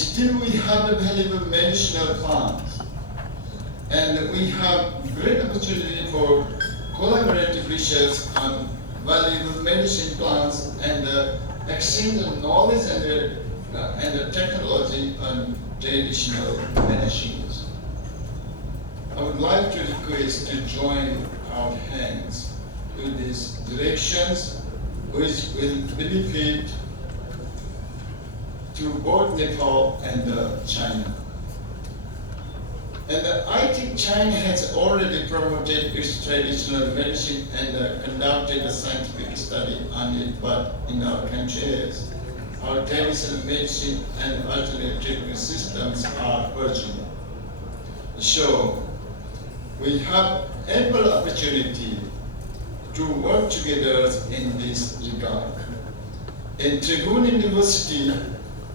still we have valuable medicinal plants, and we have great opportunity for collaborative research on valuable medicine plants and exchange of knowledge and technology on traditional medicines. I would like to request to join our hands to these directions, which will benefit to both Nepal and China. And I think China has already promoted its traditional medicine and conducted a scientific study on it, but in our countries, our traditional medicine and alternate treatment systems are urgent. So, we have ample opportunity to work together in this regard. In Tribhuvan University,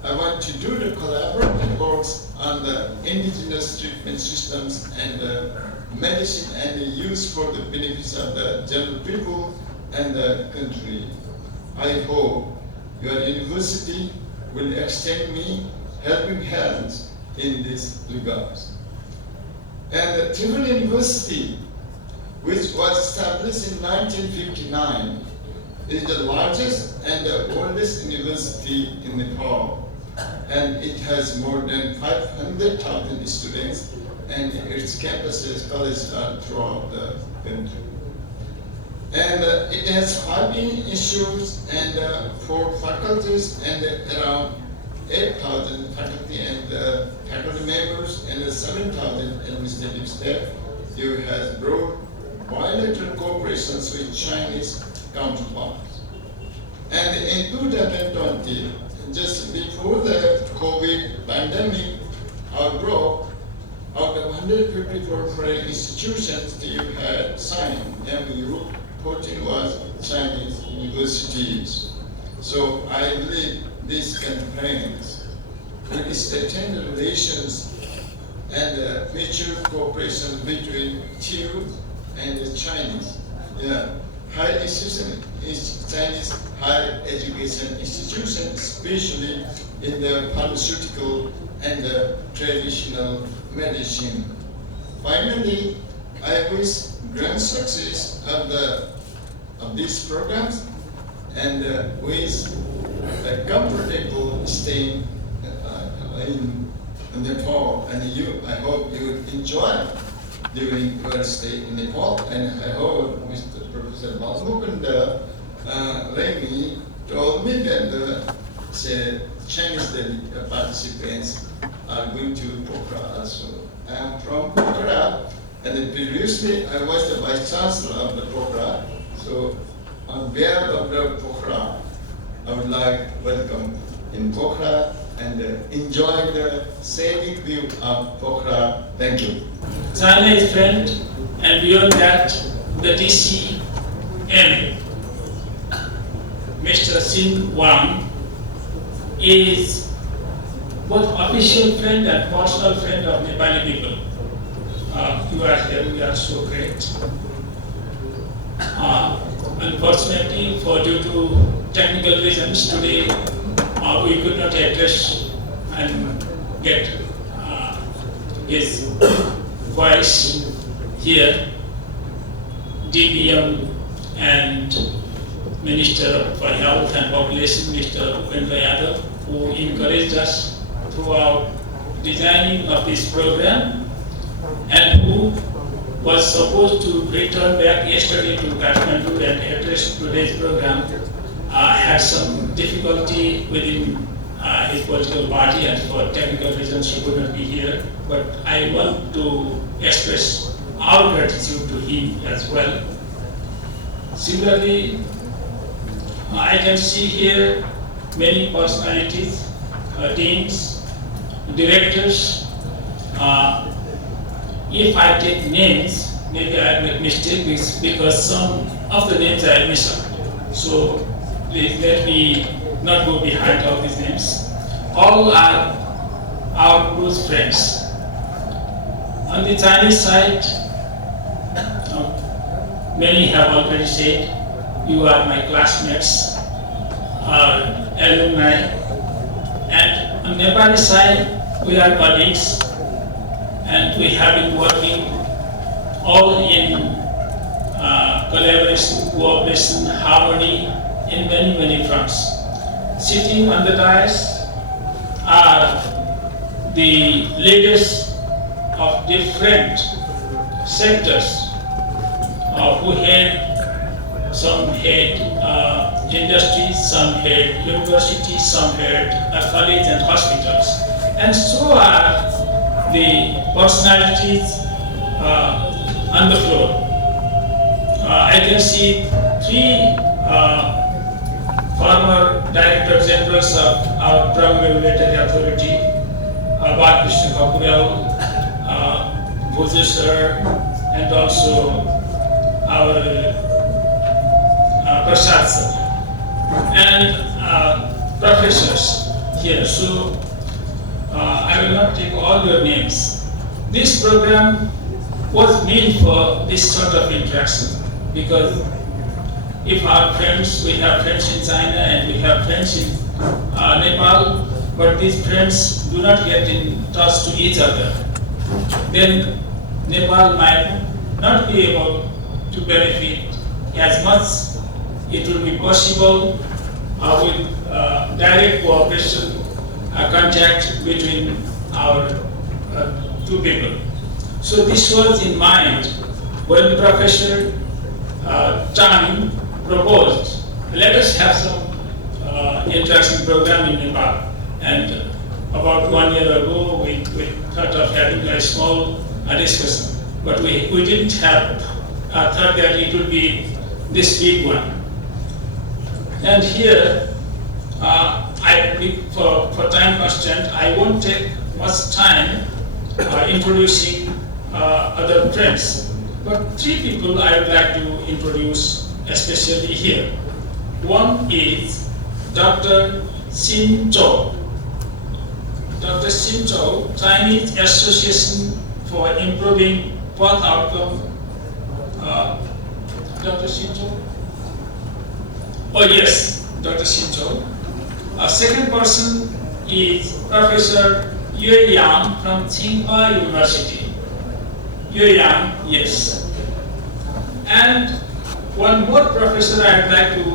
I want to do the collaborative works on the indigenous treatment systems and medicine and the use for the benefits of the general people and the country. I hope your university will extend me helping hands in this regard. And the Tribhuvan University, which was established in 1959, is the largest and the oldest university in Nepal. And it has more than 500,000 students, and its campuses, colleges are throughout the country. And it has 5 institutes and 4 faculties and around 8,000 faculty and faculty members and 7,000 administrative staff. It has broad bilateral cooperations with Chinese counterparts. And in 2020, just before the COVID pandemic outbreak, out of 154 foreign institutions you had signed MOU, 14 was Chinese universities. So I believe this conference will strengthen relations and mutual cooperation between TU and the Chinese. Higher institution is Chinese higher education institutions, especially in the pharmaceutical and the traditional medicine. Finally, I wish grand success of these programs and wish a comfortable stay in Nepal. And I hope you enjoy during your stay in Nepal, and I hope Mr. Professor Malmukunda Remy told me that the Chinese participants are going to Pokhara also. I am from Pokhara, and previously I was the Vice Chancellor of the Pokhara. So on behalf of the Pokhara, I would like to welcome in Pokhara and enjoy the scenic view of Pokhara. Thank you. China is friend, and beyond that, the DCM, Mr. Xin Wang, is both official friend and personal friend of Nepali people. You are here, we are so great. Unfortunately, due to technical reasons, today we could not address and get his voice here. DPM and Minister for Health and Population, Mr. Upendra Yadav, who encouraged us throughout designing of this program, and who was supposed to return back yesterday to Kathmandu and address today's program, had some difficulty within his political party, and for technical reasons he could not be here. But I want to express our gratitude to him as well. Similarly, I can see here many personalities, deans, directors. If I take names, maybe I make mistakes because some of the names I miss out. So please let me not go behind all these names. All are our close friends. On the Chinese side, many have already said, you are my classmates, alumni, and On Nepali side, we are colleagues and we have been working all in collaboration, cooperation, harmony in many, many fronts. Sitting on the dais are the leaders of different sectors who head, some head industries, some head universities, some head colleges and hospitals. And so are the personalities on the floor. I can see three former Director Generals of our Drug Regulatory Authority, Krishna Kapural, Bhuju sir, and also our Prasad sir, and professors here. So I will not take all your names. This program was meant for this sort of interaction, because if our friends, we have friends in China and we have friends in Nepal, but these friends do not get in touch to each other, then Nepal might not be able to benefit as much. It will be possible with direct cooperation, contact between our two people. So this was in mind when Professor Tang proposed, let us have some interaction program in Nepal. And about 1 year ago, we thought of having a small discussion, but we didn't have thought that it would be this big one. And here, for time constraint, I won't take much time introducing other friends. But three people I would like to introduce especially here. One is Dr. Xin Zhou. Dr. Xin Zhou, Chinese Association for Improving Health Outcome. Dr. Xin Zhou? Oh yes, Dr. Xin Zhou. Second person is Professor Yue Yang from Shanghai University. Yue Yang, yes. And one more professor I would like to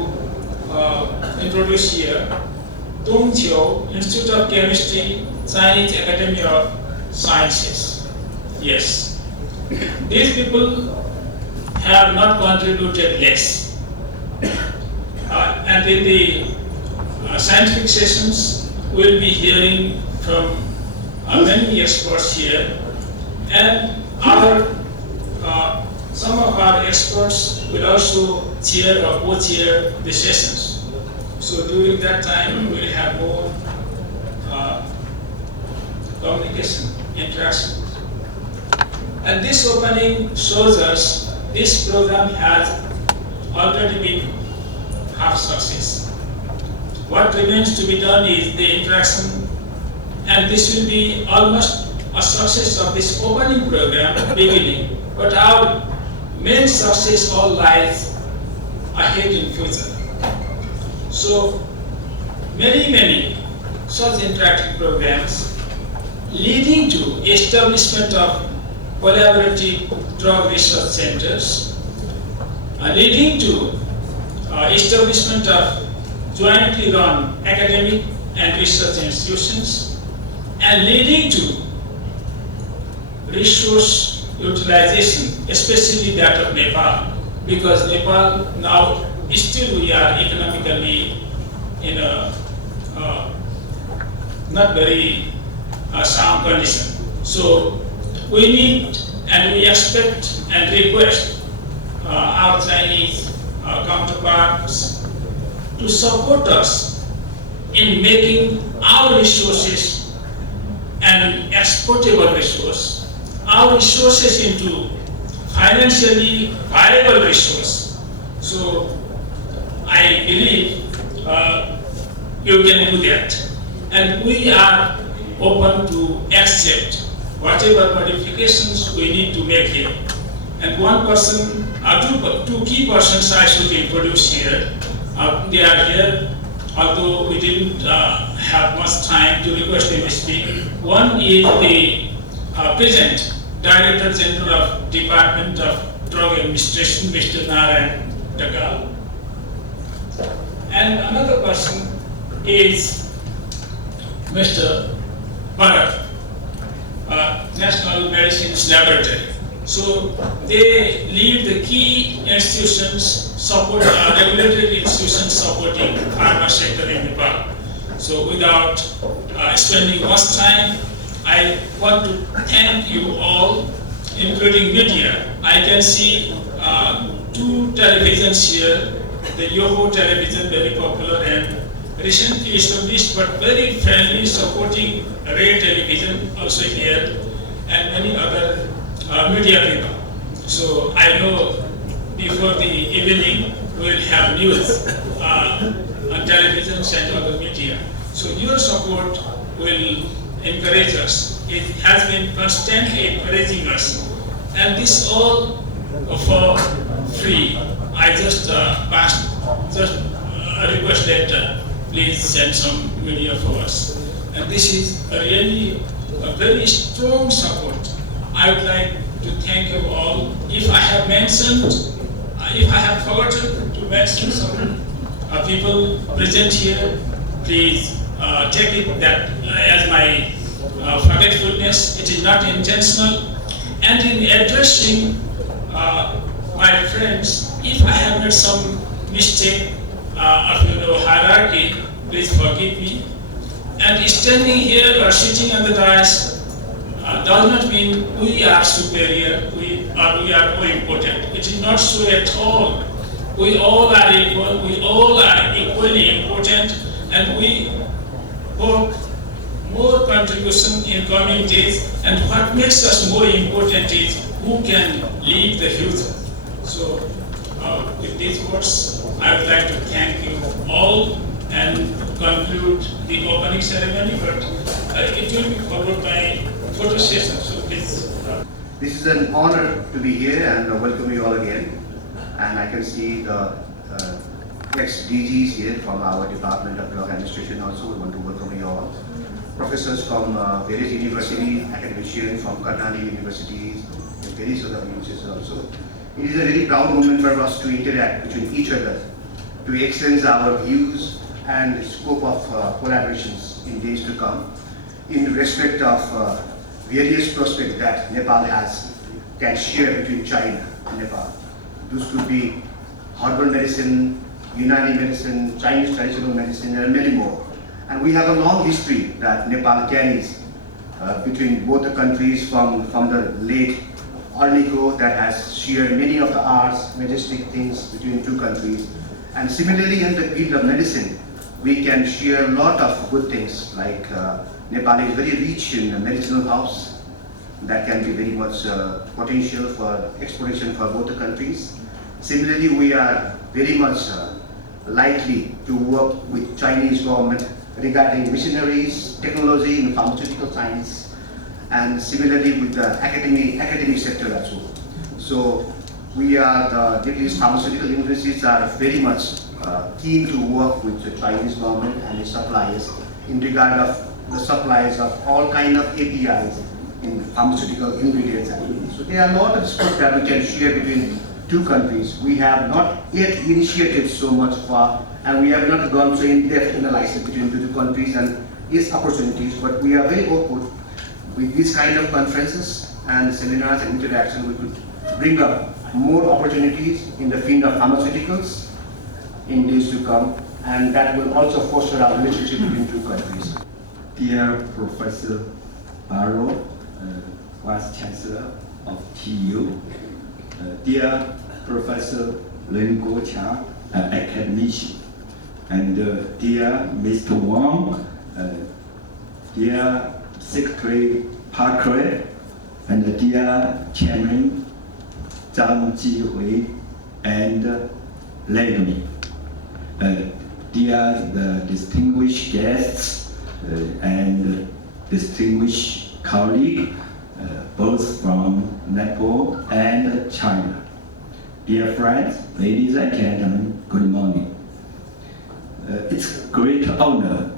introduce here, Dong Qiu, Institute of Chemistry, Chinese Academy of Sciences. Yes. These people have not contributed less. And in the scientific sessions, we'll be hearing from many experts here. And some of our experts will also chair or co-chair the sessions. So during that time, we'll have more communication, interaction. And this opening shows us this program has already been half success. What remains to be done is the interaction, and this will be almost a success of this opening program beginning, but our main success all lies ahead in future. So many such interactive programs leading to establishment of collaborative drug research centers, leading to establishment of jointly run academic and research institutions, and leading to resource utilization, especially that of Nepal, because Nepal now still we are economically in a not very sound condition. So we need and we expect and request our Chinese counterparts to support us in making our resources an exportable resource, our resources into financially viable resource. So I believe you can do that. And we are open to accept whatever modifications we need to make here. And one person, two key persons I should introduce here. They are here, although we didn't have much time to request them to speak. One is the present Director General of Department of Drug Administration, Mr. Narayan Dagal. And another person is Mr. Bharat, National Medicines Laboratory. So they lead the key institutions, regulatory institutions supporting pharma sector in Nepal. So without spending much time, I want to thank you all, including media. I can see 2 televisions here, the Yoho television, very popular and recently established but very friendly, supporting Ray television also here, and many other media people. So I know before the evening we will have news on televisions and other media. So your support will encourage us. It has been constantly encouraging us, and this all for free. I just request that please send some media for us. And this is really a very strong support. I would like to thank you all. If I have forgotten to mention some people present here, please take it that as my forgetfulness. It is not intentional. And in addressing my friends, if I have made some mistake of hierarchy, please forgive me. And standing here or sitting on the dais does not mean we are superior, we are more important. It is not so at all. We all are equal, we all are equally important, and we work more contribution in communities, and what makes us more important is who can lead the future. So with these words, I would like to thank you all and conclude the opening ceremony, but it will be followed by photo session, so please. This is an honor to be here and welcome you all again. And I can see the ex-DGs here from our Department of Drug Administration also. We want to welcome you all. Professors from various universities, academicians from Kathmandu universities, and various other universities also. It is a very proud moment for us to interact between each other, to exchange our views and scope of collaborations in days to come, in respect of various prospects that Nepal can share between China and Nepal. Those could be herbal medicine, Unani medicine, Chinese traditional medicine, and many more. And we have a long history that Nepal carries between both the countries from the late Arnico that has shared many of the arts, majestic things between two countries. And similarly in the field of medicine, we can share a lot of good things, like Nepal is very rich in medicinal herbs that can be very much potential for exploration for both the countries. Similarly, we are very much likely to work with Chinese government regarding missionaries, technology in pharmaceutical science, and similarly with the academic sector as well. So we are, the Nepalese pharmaceutical universities are very much keen to work with the Chinese government and its suppliers in regard of the supplies of all kind of APIs in pharmaceutical ingredients. So there are a lot of stuff that we can share between two countries. We have not yet initiated so much far, and we have not gone so in-depth analysis between the two countries and its opportunities, but we are very hopeful with these kind of conferences and seminars and interaction we could bring up more opportunities in the field of pharmaceuticals in days to come, and that will also foster our relationship between two countries. Dear Professor Barrow, Vice Chancellor of TU, dear Professor Len Guoqiang, academician, and dear Mr. Wang, dear Secretary Parker, and dear Chairman Zhang Jihui, and Legni, dear the distinguished guests and distinguished colleagues, both from Nepal and China. Dear friends, ladies and gentlemen, good morning. It's a great honor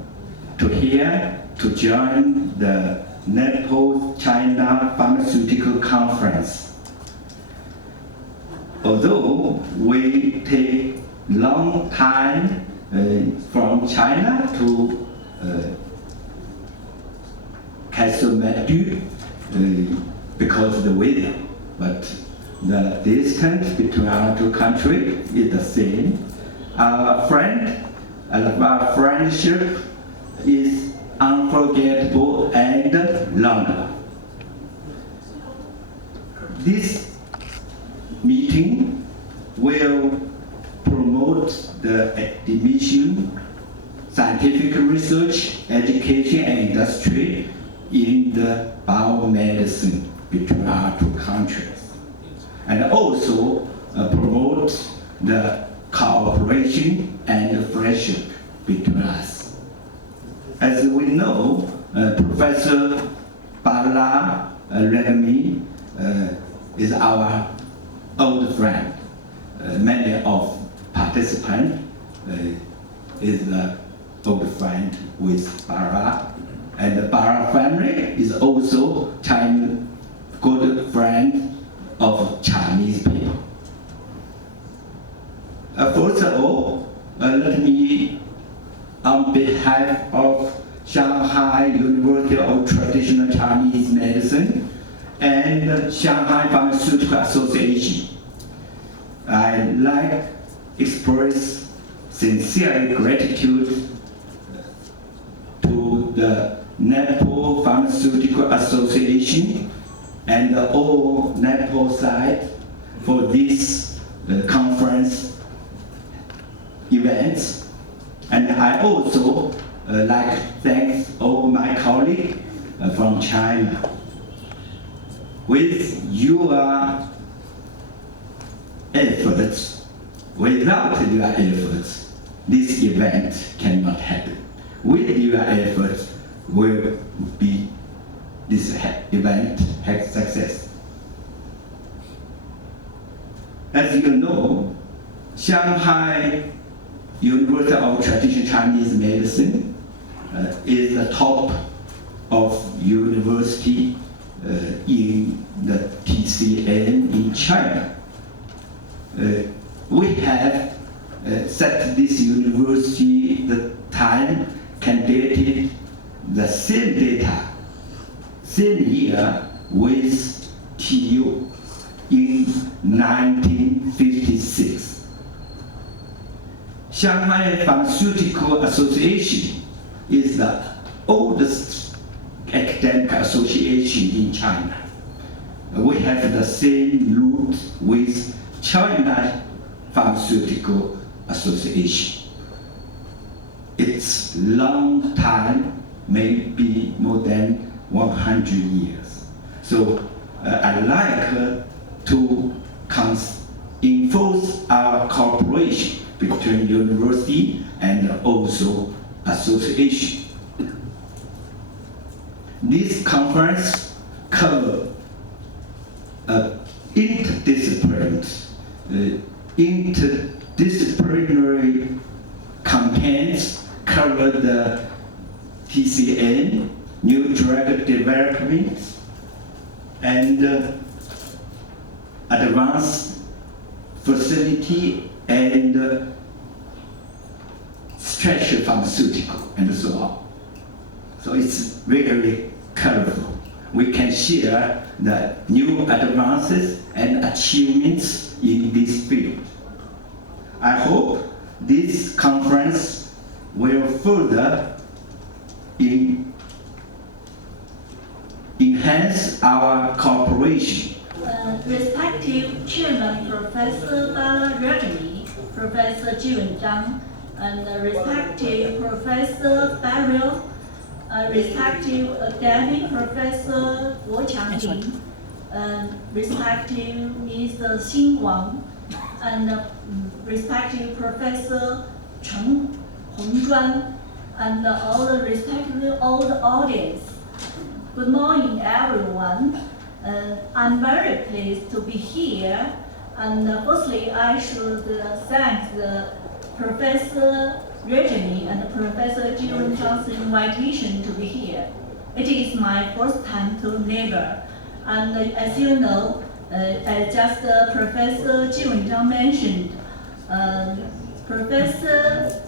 here to join the NEPAL-CHINA Pharmaceutical Conference. Although we take long time from China to Kathmandu because of the weather, but the distance between our two countries is the same. Our friendship is unforgettable and long. This meeting will promote the academician, scientific research, education, and industry in the biomedicine between our two countries, and also promote the cooperation and friendship between us. As we know, Professor Bala Ragami is our old friend. Many of participants is the old friend with Bara, and the Bara family is also good friend of Chinese people. First of all, let me, on behalf of Shanghai University of Traditional Chinese Medicine and Shanghai Pharmaceutical Association, I'd like to express sincere gratitude to the NEPAL Pharmaceutical Association and all NEPAL sites for this conference events. And I also like to thank all my colleagues from China. With your efforts, without your efforts, this event cannot happen. With your efforts, this event has success. As you know, Shanghai University of Traditional Chinese Medicine is the top of university in the TCN in China. We have set this university the time candidated the same data, same year with TU in 1956. Shanghai Pharmaceutical Association is the oldest academic association in China. We have the same root with China Pharmaceutical Association. It's long time, maybe more than 100 years. So I'd like to enforce our cooperation between university and also association. This conference covers interdisciplinary campaigns, cover the TCN, new drug development, and advanced facility and special pharmaceutical and so on. So it's very colorful. We can share the new advances and achievements in this field. I hope this conference will further enhance our cooperation. Respective Chairman Professor Bala Ragami, Professor Jiwen Zhang, and respective Professor Barrio, respective Academic Professor Guo Qianglin, respective Mr. Xin Wang, and respective Professor Chen Hongzhuan, and all the audience. Good morning, everyone. I'm very pleased to be here. And firstly, I should thank the Professor Reggie and Professor Jiren Zhang's invitation to be here. It is my first time to NEPAL, and as you know, as just Professor Jiren Zhang mentioned, Professor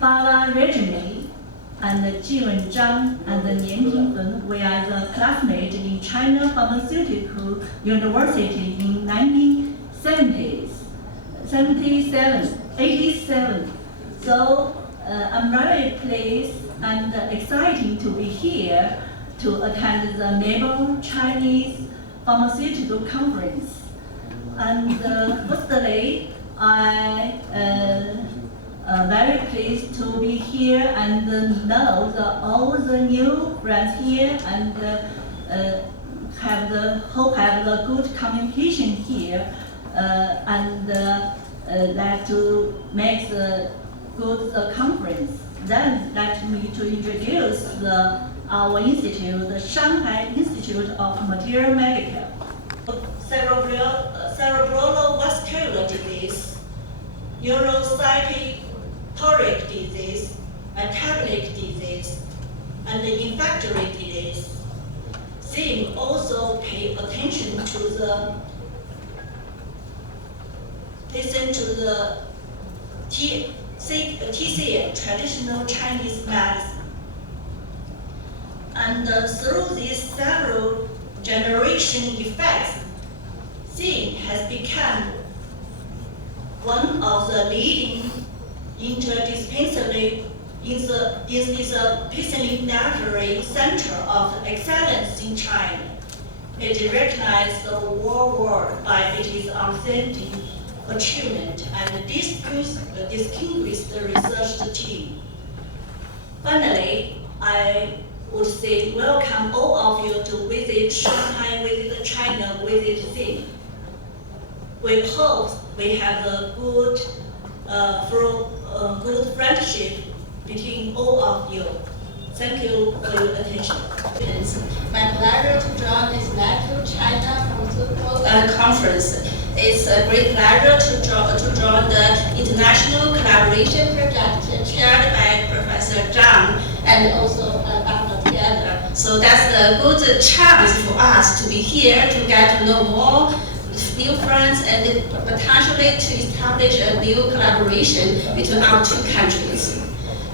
Bala Reggie and Jiren Zhang and Nian Pingfen, we are the classmates in China Pharmaceutical University in 1987. So I'm very pleased and excited to be here to attend the NEPAL-Chinese Pharmaceutical Conference. And firstly, I very pleased to be here and know all the new friends here and hope have the good communication here and like to make the good conference. Then let me to introduce our institute, the Shanghai Institute of Material Medical. Cerebrovascular disease, neuropsychiatric disease, metabolic disease, and infectious disease. SIM also pay attention to the TCM, traditional Chinese medicine. And through these several generation effects, SIM has become one of the leading interdisciplinary center of excellence in China. It is recognized worldwide by its outstanding achievement and distinguished research team. Finally, I would say welcome all of you to visit Shanghai, visit China, visit SIM. We hope we have a good friendship between all of you. Thank you for your attention. It's my pleasure to join this NEPAL-China Pharmaceutical Conference. It's a great pleasure to join the international collaboration project chaired by Professor Zhang and also Dr. together. So that's a good chance for us to be here to get to know more new friends and potentially to establish a new collaboration between our two countries.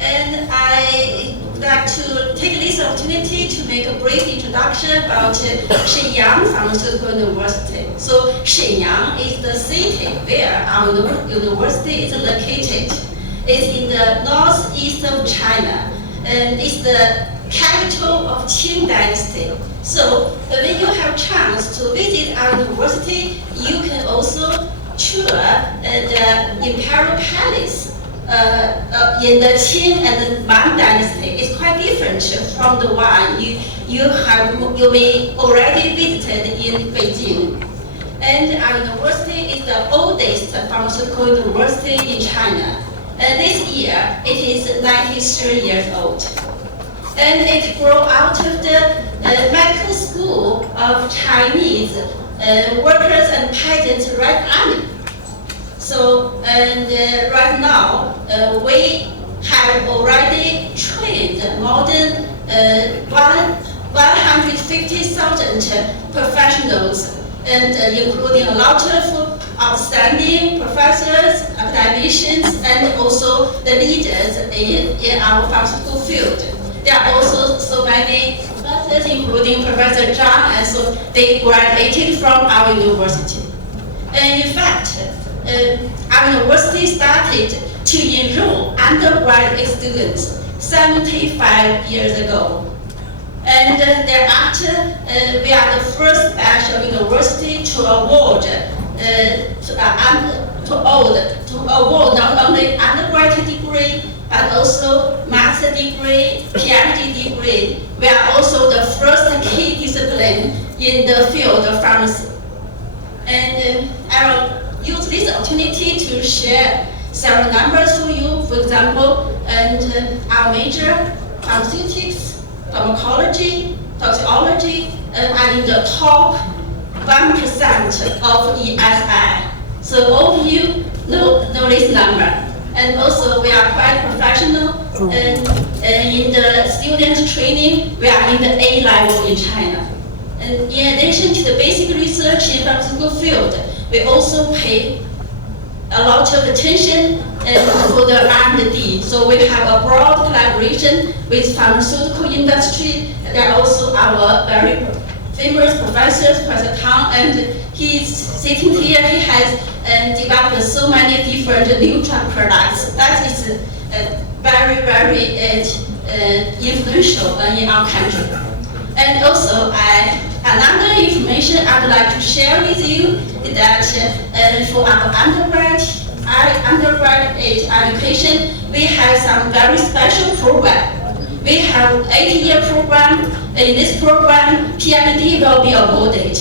And I would like to take this opportunity to make a brief introduction about Shenyang Pharmaceutical University. So Shenyang is the city where our university is located. It's in the northeast of China, and it's the capital of Qing Dynasty. So when you have chance to visit our university, you can also tour the Imperial Palace in the Qing and the Man Dynasty. It's quite different from the one you may already visited in Beijing. And our university is the oldest pharmaceutical university in China. And this year, it is 93 years old. And it grew out of the medical school of Chinese workers and peasants Red Army. So, and right now, we have already trained more than 150,000 professionals, and including a lot of outstanding professors, academicians, and also the leaders in our pharmaceutical field. There are also so many professors, including Professor Zhang, and so they graduated from our university. And in fact, our university started to enroll undergraduate students 75 years ago. And thereafter, we are the first batch of university to award not only undergraduate degree, but also master degree, PhD degree. We are also the first key discipline in the field of pharmacy. And I will use this opportunity to share several numbers to you. For example, and our major pharmaceutics, pharmacology, toxicology are in the top 1% of ESI. So all of you know this number. And also we are quite professional. And in the student training, we are in the A level in China. And in addition to the basic research in pharmaceutical field, we also pay a lot of attention for the R&D. So we have a broad collaboration with pharmaceutical industry. There are also our very famous professors, Professor Tang, and he's sitting here. He has developed so many different new drug products. That is very, very influential in our country. And also, another information I'd like to share with you is that for our undergraduate education, we have some very special program. We have 8-year program. In this program, PhD will be awarded.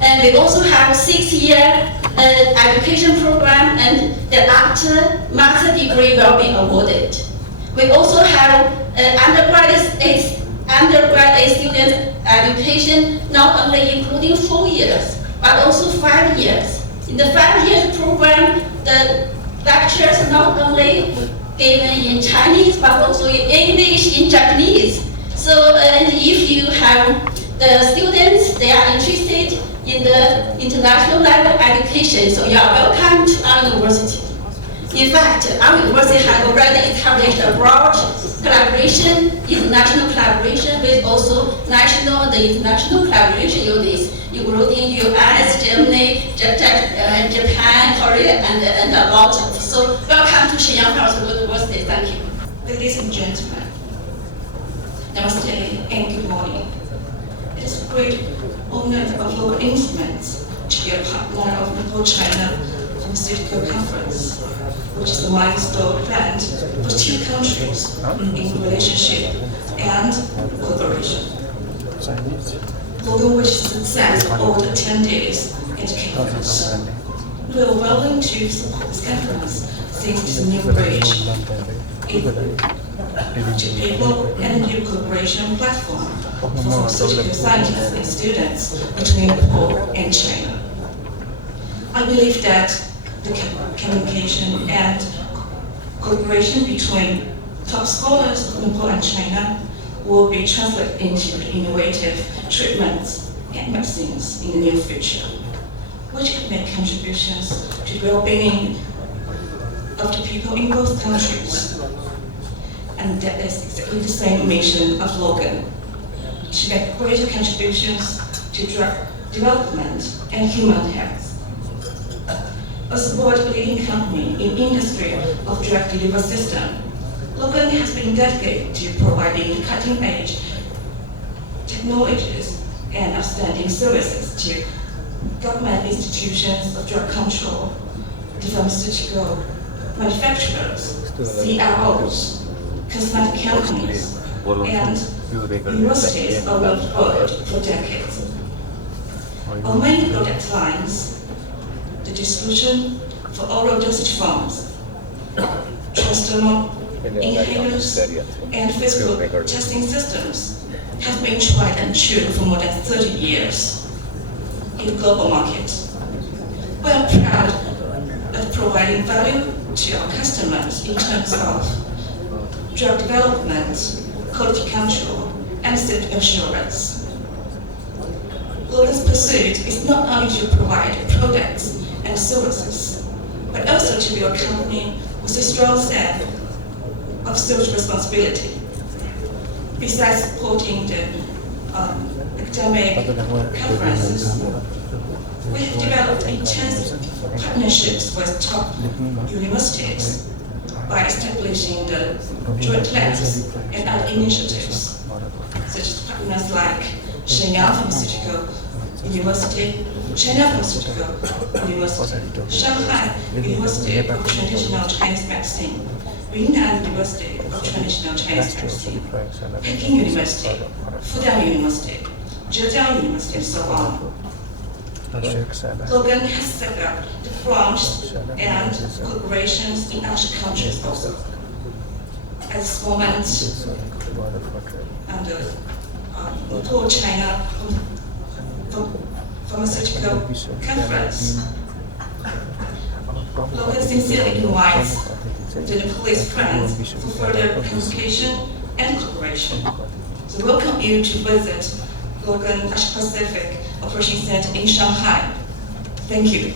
And we also have 6-year education program, and thereafter, master degree will be awarded. We also have undergraduate student education, not only including 4 years, but also 5 years. In the 5-year program, the lectures are not only given in Chinese, but also in English, in Japanese. So if you have the students, they are interested in the international level education, so you are welcome to our university. In fact, our university has already established a broad collaboration, international collaboration with also national and international collaboration units, including US, Germany, Japan, Korea, and a lot. So welcome to Shenyang Pharmaceutical University. Thank you. Ladies and gentlemen, namaste and good morning. It is a great honor of our instruments to be a partner of NEPAL-CHINA Pharmaceutical Conference, which is a milestone event for 2 countries in relationship and cooperation. Logan wishes success over the 10 days at the conference. We are willing to support this conference since it's a new bridge to people and new cooperation platform for pharmaceutical scientists and students between Nepal and China. I believe that the communication and cooperation between top scholars of Nepal and China will be translated into innovative treatments and medicines in the near future, which could make contributions to the well-being of the people in both countries. And that is exactly the same mission of Logan, to make greater contributions to drug development and human health. As a world-leading company in industry of drug delivery system, Logan has been dedicated to providing cutting-edge technologies and outstanding services to government institutions of drug control, the pharmaceutical manufacturers, CROs, cosmetic companies, and universities around the world for decades. Our main product lines, the distribution for oral dosage forms, transdermal inhalers, and physical testing systems have been tried and true for more than 30 years in the global market. We are proud of providing value to our customers in terms of drug development, quality control, and safety assurance. Logan's pursuit is not only to provide products and services, but also to be a company with a strong sense of social responsibility. Besides supporting the academic conferences, we have developed intense partnerships with top universities by establishing the joint labs and other initiatives, such as partners like Shanghai Pharmaceutical University, China Pharmaceutical University, Shanghai University of Traditional Chinese Medicine, Yunnan University of Traditional Chinese Medicine, Peking University, Fudan University, Zhejiang University, and so on. Logan has set up the branches and corporations in other countries also. At this moment, under NEPAL-CHINA Pharmaceutical Conference, Logan sincerely invites the Nepalese friends for further communication and cooperation. So welcome you to visit Logan Asia Pacific Operation Center in Shanghai. Thank you.